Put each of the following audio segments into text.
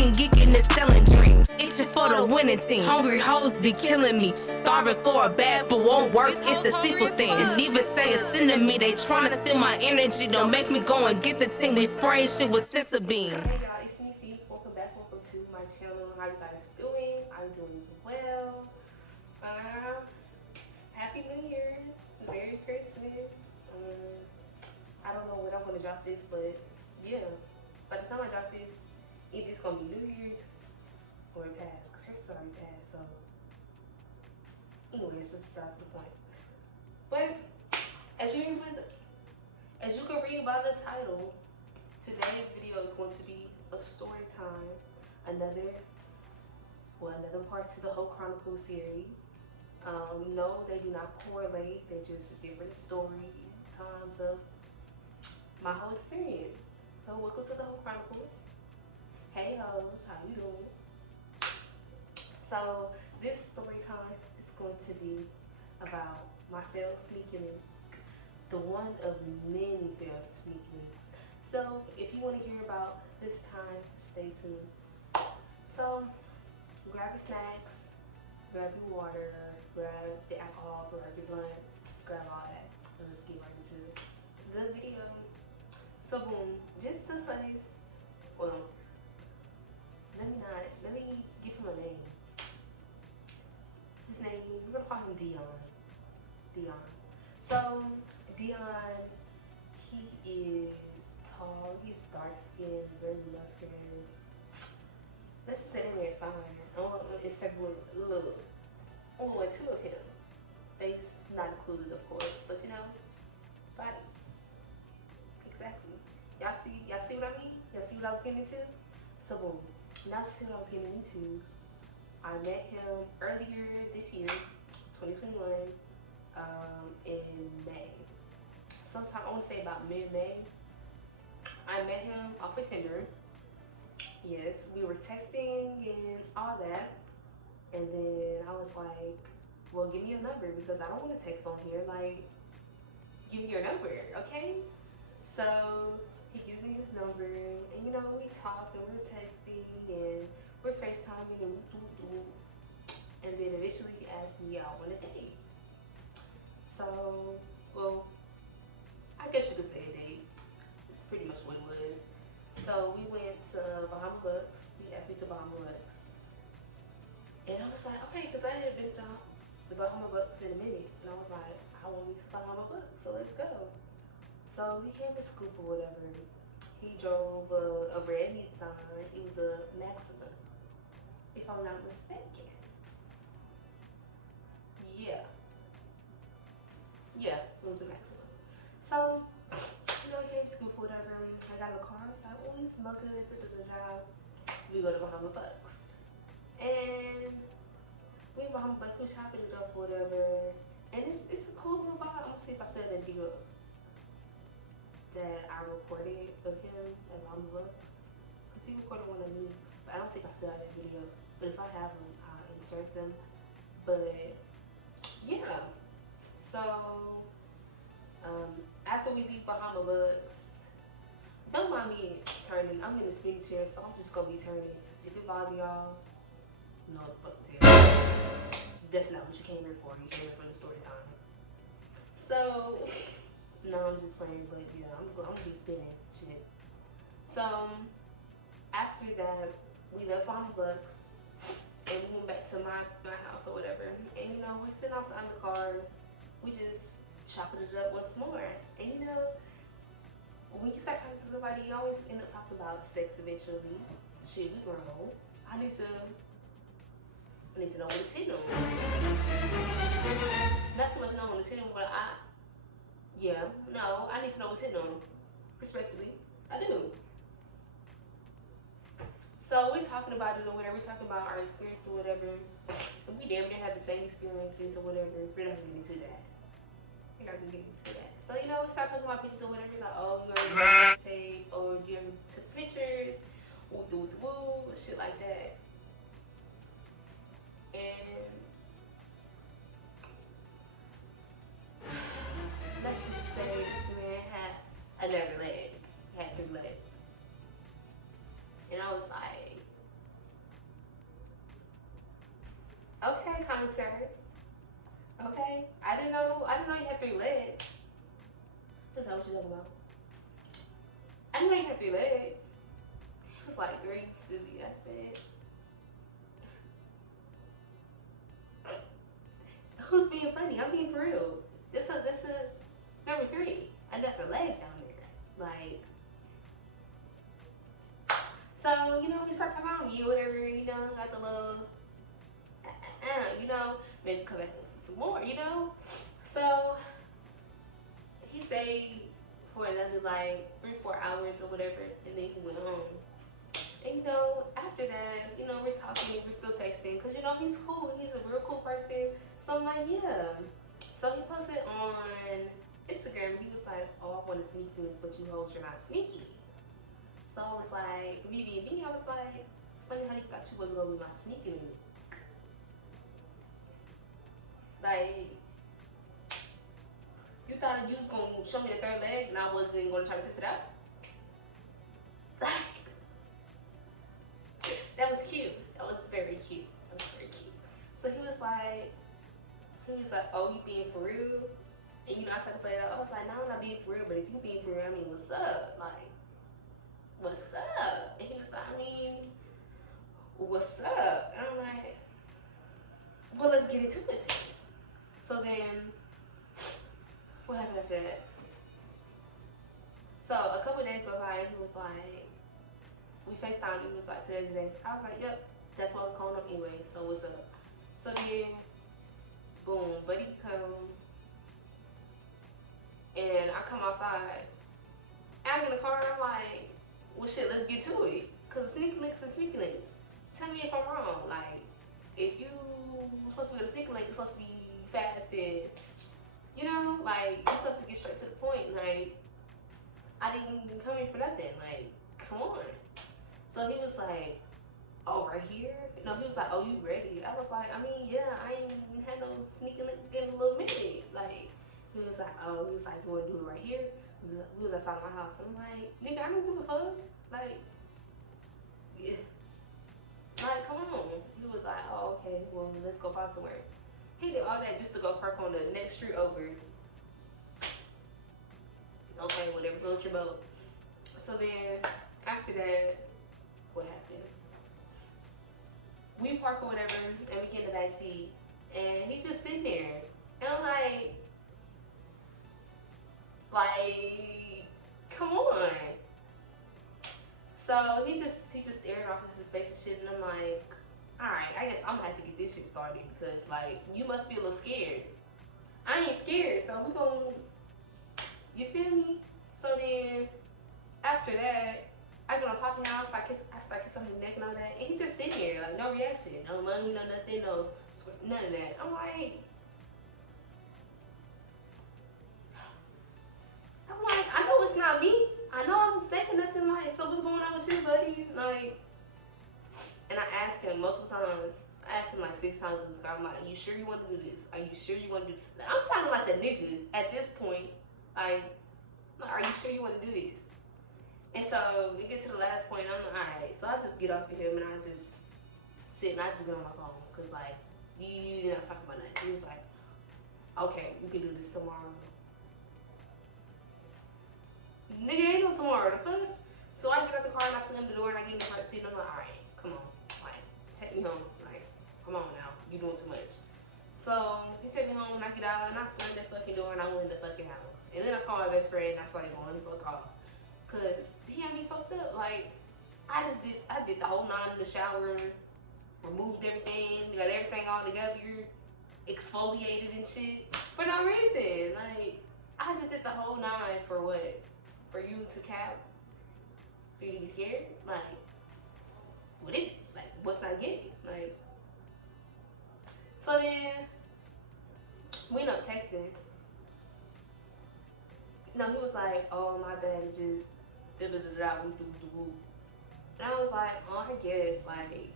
Looking geeky and selling dreams. Itching for the winning team. Hungry hoes be killing me. Starving for a bag but won't work. It's the sequel thing. And even say a sin to me. They tryna steal my energy. Don't make me go and get the team. We spraying shit with Sissa bean. Hey y'all, it's me. Welcome back. Welcome to my channel. How you guys doing? I'm doing well. Happy New Year's. Merry Christmas. I don't know when I'm gonna drop this, but yeah. By the time I drop this, either it's gonna be New Year's or it passed. Cause it's already passed. So anyways, that's besides the point. But as you can read by the title, today's video is going to be a story time, another part to the Heaux Chronicles series. No, they do not correlate. They're just different story times of my whole experience. So welcome to the Heaux Chronicles. Hey Heaux, how you doing? So this story time is going to be about my failed sneaking link, the one of many failed sneak links. So if you want to hear about this time, stay tuned. So grab your snacks, grab your water, grab the alcohol, grab your blunts, grab all that. Let's get right into the video. So boom, this took place, well, let me give him a name. His name, we're gonna call him Dion. So Dion, he is tall, he's dark skinned, very muscular. Let's just say that man fine. I want to several only two of him. Face not included, of course, but you know, body. Exactly. Y'all see what I mean? Y'all see what I was getting into? So boom. Now to see what I was getting into. I met him earlier this year, 2021, in May. Sometime, I want to say about mid-May. I met him off of Tinder. Yes, we were texting and all that. And then I was like, well, give me your number because I don't want to text on here. Like, give me your number, okay? So he gives me his number, and you know, we talk and we're texting and we're FaceTiming and and then eventually he asked me out on a date. So, well, I guess you could say a date. It's pretty much what it was. So we went to Bahamas. He asked me to Bahamas. And I was like, okay, because I hadn't been to the Bahamas in a minute. And I was like, I want me to Bahamas, so let's go. So he came to Scoop or whatever. He drove a red Nissan. It was a Maxima, if I'm not mistaken. Yeah, it was a Maxima. So, you know, he came to Scoop or whatever. I got in the car. I was like, oh, you smell good. We go to Bahamas. And we in Bahamas, we chopping it up or whatever. And it's a cool little vibe. I'm gonna see if I said that video that I recorded of him at Bahamas. Cause he recorded one of me, but I don't think I still have that video. But if I have them, I'll insert them. But yeah, so after we leave Bahamas, don't mind me turning. I'm in the spinning chair, so I'm just gonna be turning. If it bother y'all, no fucking tell. That's not what you came here for. You came here for the story time. So, no, I'm just playing, but yeah, I'm gonna be spinning shit. So, after that, we left Bahamas and we went back to my house or whatever. And you know, we're sitting outside the car. We just chopping it up once more. And you know, when you start talking to somebody, you always end up talking about sex eventually. Shit, we grown. I need to know what it's hitting on. Not too much know what it's hitting on, but I need to know what's hitting on. Respectfully, I do. So we're talking about it or whatever. We're talking about our experience or whatever. And we damn near have the same experiences or whatever. We're not gonna get into that. So, you know, we start talking about pictures or whatever. Like, oh, you ever tape, or you ever took pictures, woo, shit like that. And let's just say this man had another leg. He had 3 legs. And I was like, Okay, commentary. Okay, I didn't know you had 3 legs. That's not what you're talking about. I didn't know you had 3 legs. It was like, girl, you silly ass bitch. Who's being funny? I'm being for real. This a number 3. I got the leg down there. Like, so, you know, we start talking about me or whatever, you know, got the little, you know, maybe come back for some more, you know? So, he stayed for another like 3-4 hours or whatever, and then he went home. And you know, after that, you know, we're talking, we're still texting, because you know, he's cool, he's a real cool person. So I'm like, yeah. So he posted on Instagram, he was like, oh, I want to sneak you, but you hoes, you're not sneaky. So I was like, me, I was like, it's funny how you thought you wasn't going to be my sneaky link. Like, you thought you was going to show me the 3rd leg and I wasn't going to try to test it out? Like, that was cute. That was very cute. That was very cute. So he was like, oh, you being for real? And you know, I tried to play it out. I was like, no, I'm not being for real, but if you being for real, I mean, what's up? Like, what's up? And he was like, I mean, what's up? And I'm like, well, let's get into it. So then, what happened after that? So a couple of days go by, and he was like, we FaceTimed, he was like, today's the day. I was like, yep, that's why we're calling up anyway, so what's up? So then, boom, buddy come, and I come outside, and I get in the car, and I'm like, well shit, let's get to it. Cause sneaky link's a sneaky link. Tell me if I'm wrong. Like, if you supposed to be a sneaky link, it's supposed to be fast and, you know, like, you're supposed to get straight to the point. Like, I didn't come here for nothing. Like, come on. So he was like, oh, right here? No, he was like, oh, you ready? I was like, I mean, yeah, I ain't had no sneaky link in a little minute. Like, he was like, oh, he was like, you want to do it right here? We was outside my house. I'm like, nigga, I don't give a fuck. Like, yeah. Like, come on. He was like, oh, okay, well, let's go find somewhere. He did all that just to go park on the next street over. Okay, whatever, float your boat. So then, after that, what happened? We park or whatever, and we get in the back seat, and he just sitting there. And I'm like, come on. So he just staring off into his face and shit, and I'm like, alright, I guess I'm gonna have to get this shit started because, like, you must be a little scared. I ain't scared, so we gon', you feel me? So then, after that, I get on top of him, I start kissing his neck and all that, and he just sitting here, like, no reaction, no money, no nothing, no sweat, none of that. I'm like, I know it's not me. I know I'm mistaken, nothing like, so what's going on with you, buddy? Like, and I asked him multiple times. I asked him like 6 times this guy. I'm like, are you sure you want to do this? Are you sure you want to do this? I'm sounding like a nigga at this point. Like, are you sure you want to do this? And so we get to the last point, and I'm like, alright. So I just get off of him, and I just sit, and I just get on my phone. Because, like, you're not talking about nothing. He was like, okay, we can do this tomorrow. Nigga, ain't no tomorrow, the fuck? So I get out the car, and I slam the door, and I get in the front seat, and I'm like, alright, come on. Like, take me home. Like, come on now. You doing too much. So he take me home, and I get out, and I slam that fucking door, and I went in the fucking house. And then I call my best friend, and I started going the fuck off. Cause he had me fucked up. Like, I did the whole 9 in the shower, removed everything, got everything all together, exfoliated and shit for no reason. Like, I just did the whole 9 for what? For you to cap? For you to be scared? Like, what is it? Like, what's not getting? Like, so then we end up texting. No, he was like, oh, my bad, it just da-da-da-da-woo-doo-doo-woo. And I was like, oh, I guess, like,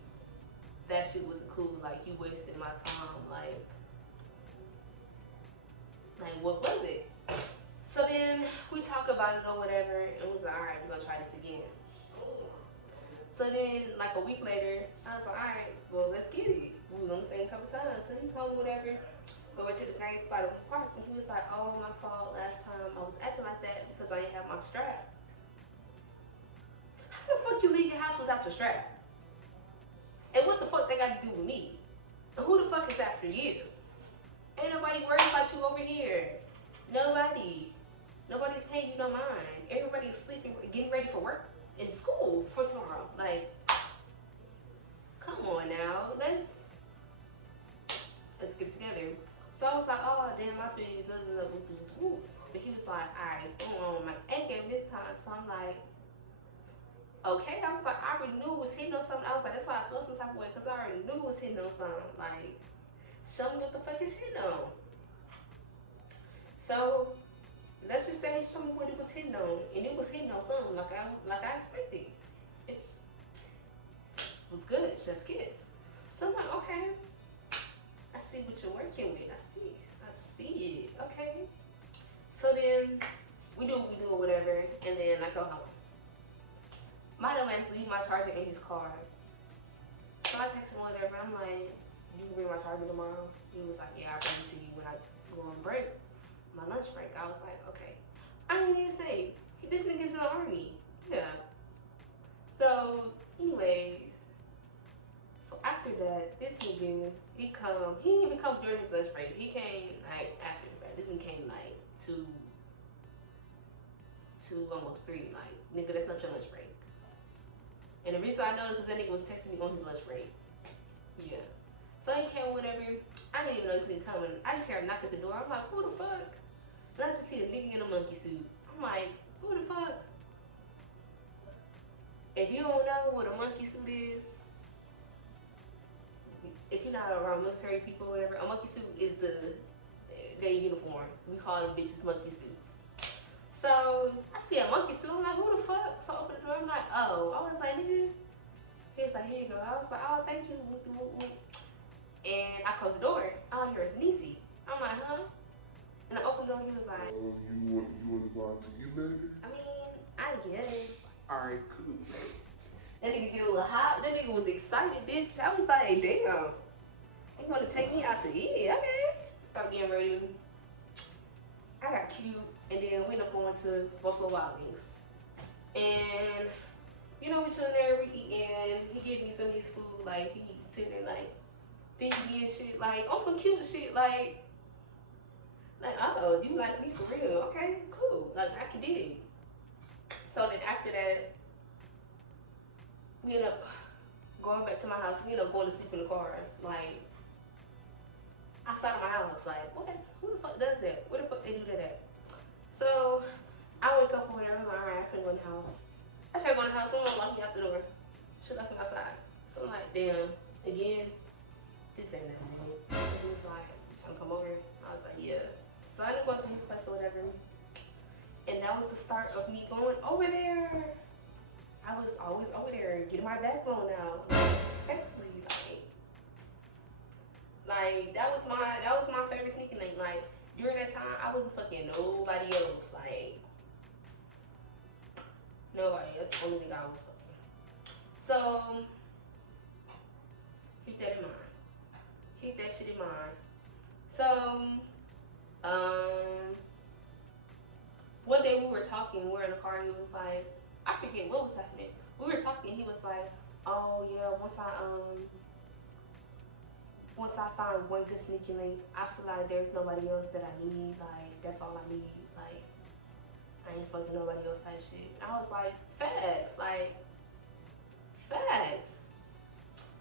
that shit wasn't cool. Like, you wasted my time. Like, what was it? So then we talk about it or whatever, and we was like, all right, we're gonna try this again. So then, like a week later, I was like, all right, well, let's get it. We was on the same couple times. So he come, whatever. We went to the same spot at the park, and he was like, "Oh, my fault. Last time I was acting like that because I didn't have my strap." How the fuck you leave your house without your strap? And what the fuck they got to do with me? Who the fuck is after you? Ain't nobody worried about you over here. Nobody. Nobody's paying you no mind. Everybody's sleeping, getting ready for work and school for tomorrow. Like, come on now. Let's get together. So I was like, oh damn, my feelings, but he was like, alright, come on, my ain't game this time. So I'm like, okay. I was like, I already knew it was hitting on something. I was like, that's why I felt some type of way, because I already knew it was hitting on something. Like, show me what the fuck it's hitting on. So let's just say, show me what it was hitting on, and it was hitting on something like I expected. It was good, chef's kiss. So I'm like, okay, I see what you're working with. I see it. Okay. So then we do what we do or whatever, and then I go home. My dumb ass leave my charger in his car. So I text him whatever. I'm like, you can bring my charger tomorrow? He was like, yeah, I'll bring it to you when I go on break. My lunch break. I was like, okay. I didn't even say, this nigga's in the army. Yeah. So, anyways, so after that, this nigga, he didn't even come during his lunch break. He came like after that. This nigga came like two, almost 3. Like, nigga, that's not your lunch break. And the reason I know is because that nigga was texting me on his lunch break. Yeah. So he came, whatever. I didn't even know this nigga coming. I just heard a knock at the door. I'm like, who the fuck? And I just see a nigga in a monkey suit. I'm like, who the fuck? If you don't know what a monkey suit is, if you're not around military people or whatever, a monkey suit is their uniform. We call them bitches monkey suits. So I see a monkey suit. I'm like, who the fuck? So I open the door. I'm like, oh. I was like, nigga. He was like, here you go. I was like, oh, thank you. And I closed the door. All I hear is Niecy. I'm like, huh? And I opened the door. He was like, you want to go out to you later? I mean, I guess. Alright, cool. That nigga get a little hot. That nigga was excited, bitch. I was like, damn. You want to take me out to eat? Okay. Start getting ready. I got cute. And then we ended up going to Buffalo Wild Wings. And, you know, we chilling there, we eating. He gave me some of his food. Like, he sitting there, like, feeding me and shit. Like, on some cute shit. Like, oh, you like me for real? Okay, cool. Like, I can dig. So then after that, we ended up going back to my house. We ended up going to sleep in the car. Like, outside of my house. Like, what? Who the fuck does that? Where the fuck they do that at? So I wake up or whatever. I'm like, alright, I'm finna go in the house. I try to go in the house. Someone locked me out the door. She left me outside. So I'm like, damn. Again, this ain't nothing. So he was like, trying to come over. I was like, yeah. So I didn't go to his place or whatever. And that was the start of me going over there. I was always over there getting my backbone out. Respectfully, like that was my favorite sneaking link. Like during that time, I wasn't fucking nobody else. Like nobody else. Only thing I was fucking. So keep that in mind. Keep that shit in mind. So one day we were talking. We were in the car, and he was like, I forget what was happening. We were talking. He was like, oh yeah, once I find one good sneaky link, I feel like there's nobody else that I need. Like, that's all I need. Like, I ain't fucking nobody else type shit. And I was like, facts. Like, facts.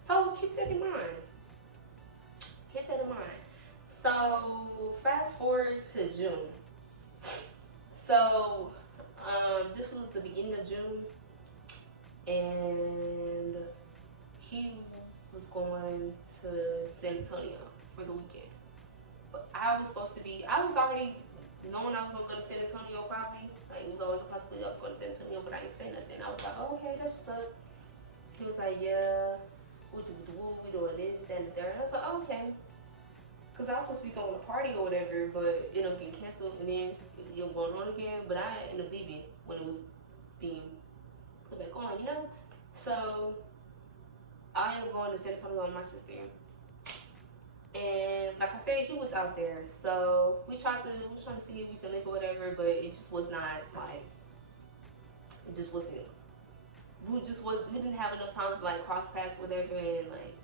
So, keep that in mind. Keep that in mind. So, fast forward to June. So, this was the beginning of June. And he was going to San Antonio for the weekend. But I was already knowing I was going to go to San Antonio probably. Like, it was always a possibility I was going to San Antonio, but I didn't say nothing. I was like, oh, okay, that's what's up. He was like, yeah, we doing this, that, and the third. I was like, oh, okay. Because I was supposed to be throwing a party or whatever, but it ended up getting canceled, and then it was going on again. But I ended up leaving when it was being put back on, you know? So I ended up going to San Antonio with my sister. And like I said, he was out there. So we trying to see if we could link or whatever, but it just was not like, it just wasn't. We didn't have enough time to like cross paths whatever, and like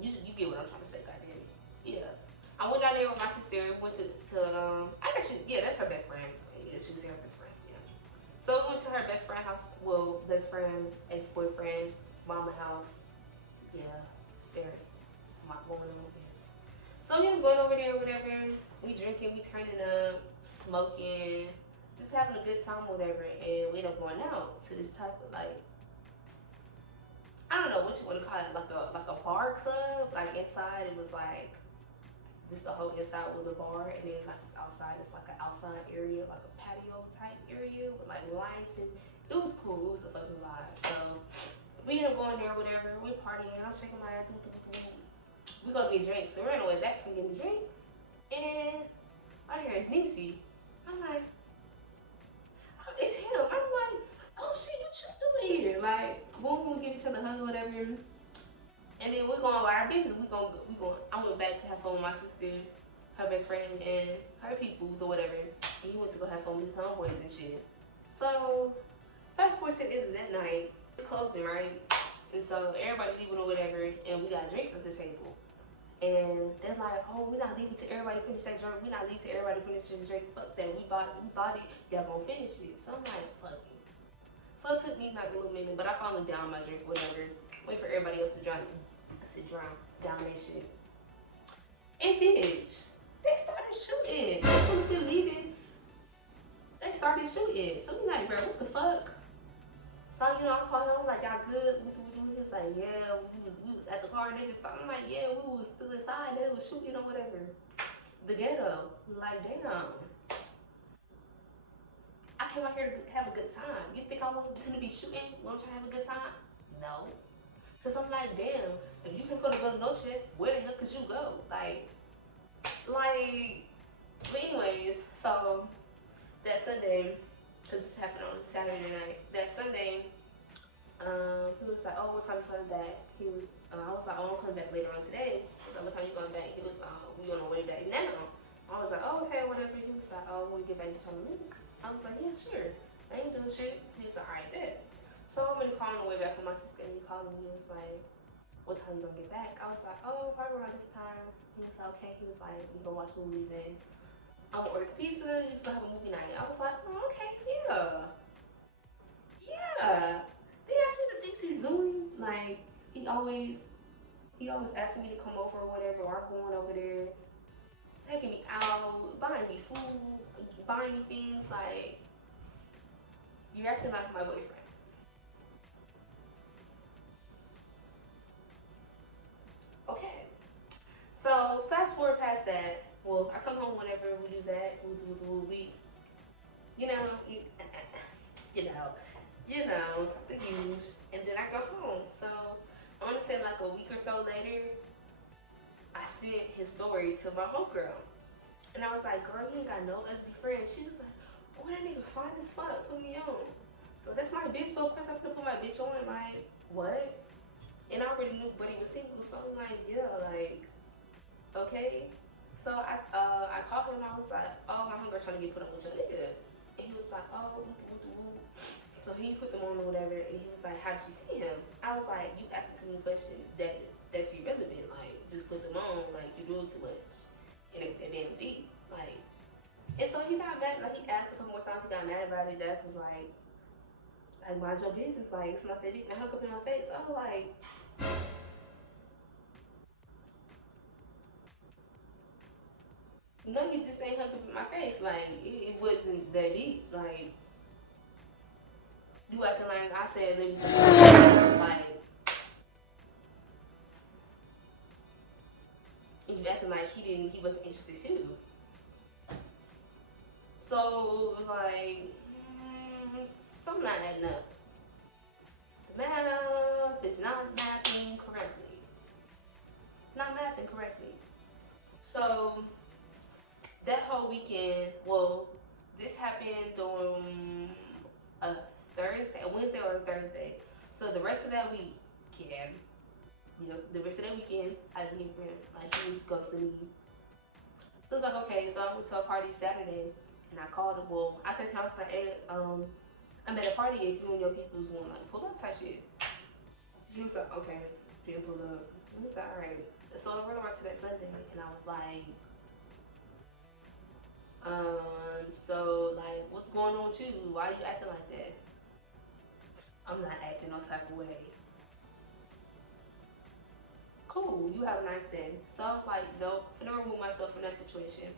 you get what I'm trying to say, goddamn it. Yeah. I went down there with my sister. Went to I guess that's her best friend. Yeah, she was her best friend. Yeah. So we went to her best friend house. Well, best friend, ex-boyfriend, mama house. Yeah, it's a lot going on with this. So yeah, I'm going over there, whatever. We drinking, we turning up, smoking, just having a good time, whatever. And we end up going out to this type of like, I don't know what you want to call it, like a bar club. Like inside, it was like just the whole inside was a bar, and then like outside, it's like an outside area, like a patio type area with like lights. And it was cool. It was a fucking vibe. So we ended up going there, whatever. We partying. I was shaking my ass. We go get drinks. So we're on the way back from getting drinks, and I hear it's Nixie. I'm like, oh, it's him. I'm like, oh shit, what you doing here? Like, boom, we give each other a hug or whatever. And then we're going about our business. We going. I went back to have fun with my sister, her best friend, and her peoples or whatever. And he went to go have fun with his homeboys and shit. So, fast forward to the end of that night, it's closing, right? And so everybody leaving or whatever, and we got drinks at the table. And they're like, oh, we're not leaving till everybody finish that drink. We're not leaving till everybody finish the drink. Fuck that. We bought it. Y'all gonna finish it. So I'm like, fuck it. So it took me like a little minute, but I finally down my drink, whatever. Wait for everybody else to drown. I said, drown down that shit. And bitch, they started shooting. As soon as we leaving, they started shooting. So we like, bro, what the fuck? So you know, I called him like, y'all good? He was like, yeah, we was at the car, and they just thought, I'm like, yeah, we was still inside. They was shooting or whatever. The ghetto, like, damn. I came out here to have a good time. You think I want to be shooting? Want to have a good time? No. Cause I'm like, damn, if you can go to no chest, where the hell could you go? Like, but anyways, so that Sunday, cause this happened on Saturday night. That Sunday, he was like, oh, what time you coming back? I was like, oh, I'm coming back later on today. So what time you going back? He was, we on the way back now. I was like, oh, okay, whatever. He was like, oh, when we get back, you trying to link? I was like, yeah, sure. I ain't doing shit. He was like, all right, bet. So I'm in the car on the way back from my sister, and he called me. He was like, what time you gonna get back? I was like, oh, probably around this time. He was like, okay. He was like, we gonna watch movies, and I'm gonna order pizza. You just gonna have a movie night. I was like, oh, okay, yeah. Yeah. Did y'all see the things he's doing? Like, he always asking me to come over or whatever, or I'm going over there, taking me out, buying me food, buying me things. Like, you're acting like my boyfriend. Okay. So fast forward past that. Well, I come home whenever we do that. We you know, the news, and then I go home. So I want to say like a week or so later, I sent his story to my homegirl, and I was like, "Girl, you ain't got no ugly friends." She was like, "Oh, that nigga fine as fuck. Put me on." So that's my bitch. So of course I'm gonna put my bitch on. Like what? And I already knew, but he was single. So I'm like, yeah, like okay. So I called him and I was like, oh, my homegirl trying to get put on with your nigga. And he was like, oh, woo. So he put them on or whatever, and he was like, how did you see him? I was like, you asking too many questions that's irrelevant. Like, just put them on, like, you doing too much. And it didn't be. Like, and so he got mad, like, he asked a couple more times, he got mad about it. That was like, mind your business, like, it's not that deep. And hung up in my face. So I was like, no, you just ain't hung up in my face. Like, it wasn't that deep. Like, you acting like I said, let me say, like, and you acting like he wasn't interested too. So, like, something not adding up. The math is not mapping correctly. It's not mapping correctly. So, that whole weekend, well, this happened on a Wednesday or a Thursday. So the rest of that weekend, the rest of that weekend, I didn't hear from him. Like, he was ghosting me. So it's like, okay, so I went to a party Saturday, and I called him. Well, I texted him, I was like, hey, I'm at a party if you and your people's want like pull up type shit. He was like, okay, didn't pull up. He was like, all right. So I went around to that Sunday, and I was like, so like, what's going on with you? Why are you acting like that? I'm not acting no type of way. Cool, you have a nice day. So I was like, nope, I'm gonna remove myself from that situation.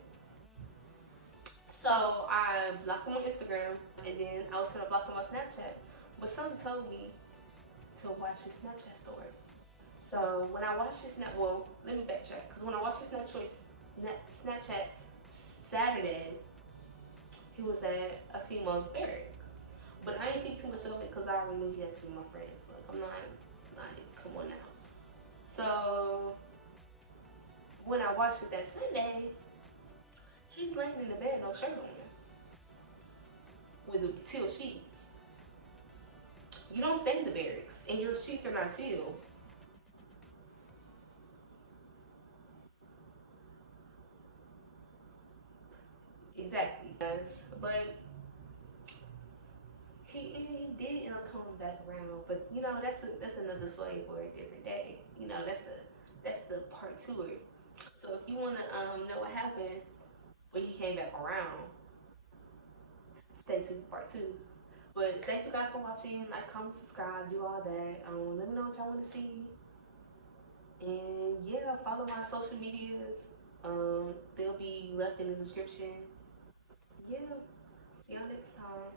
So I blocked him on Instagram, and then I was gonna block him on Snapchat. But something told me to watch his Snapchat story. So when I watched his well, let me backtrack. Because when I watched his Snapchat Saturday, he was at a female's barracks. But I didn't think too much of it because I already knew he has female friends. Like, I'm not, like, come on now. So when I watched it that Sunday, he's laying in the bed, no shirt on, with the teal sheets. You don't stay in the barracks, and your sheets are not teal. Exactly, guys. But he did end up coming back around. But you know, that's another story for a different day. You know, that's the part to it. So if you wanna know what happened when he came back around, stay tuned for part 2. But thank you guys for watching. Like, comment, subscribe, do all that. Let me know what y'all want to see. And yeah, follow my social medias. They'll be left in the description. Yeah, see y'all next time.